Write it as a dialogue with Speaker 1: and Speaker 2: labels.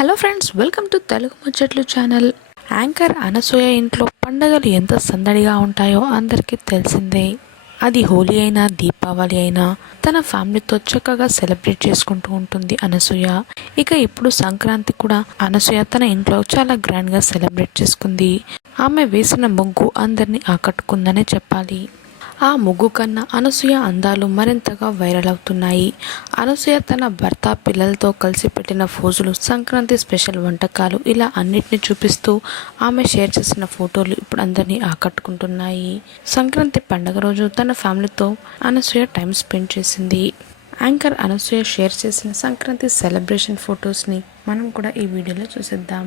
Speaker 1: Hello friends welcome to Telugu Muchchatlu channel. Anchor Anasuya ఇంట్లో పండగలు ఎంత సందడిగా ఉంటాయో అందరికీ తెలిసిందే. అది హోలీ అయినా దీపావళి అయినా తన ఫ్యామిలీతో చక్కగా సెలబ్రేట్ చేసుకుంటూ ఉంటుంది అనసూయ. ఇక ఇప్పుడు సంక్రాంతి కూడా అనసూయ తన ఇంట్లో చాలా గ్రాండ్గా సెలబ్రేట్ చేసుకుంది. ఆమె వేసిన ముగ్గు అందరినీ ఆకట్టుకుందనే చెప్పాలి. ఆ ముగ్గు కన్నా అనసూయ అందాలు మరింతగా వైరల్ అవుతున్నాయి. అనసూయ తన భర్త పిల్లలతో కలిసి పెట్టిన ఫోజులు సంక్రాంతి స్పెషల్ వంటకాలు ఇలా అన్నిటిని చూపిస్తూ ఆమె షేర్ చేసిన ఫోటోలు ఇప్పుడు అందరినీ ఆకట్టుకుంటున్నాయి. సంక్రాంతి పండగ రోజు తన ఫ్యామిలీతో అనసూయ టైం స్పెండ్ చేసింది. యాంకర్ అనసూయ షేర్ చేసిన సంక్రాంతి సెలబ్రేషన్ ఫొటోస్ని మనం కూడా ఈ వీడియోలో చూసేద్దాం.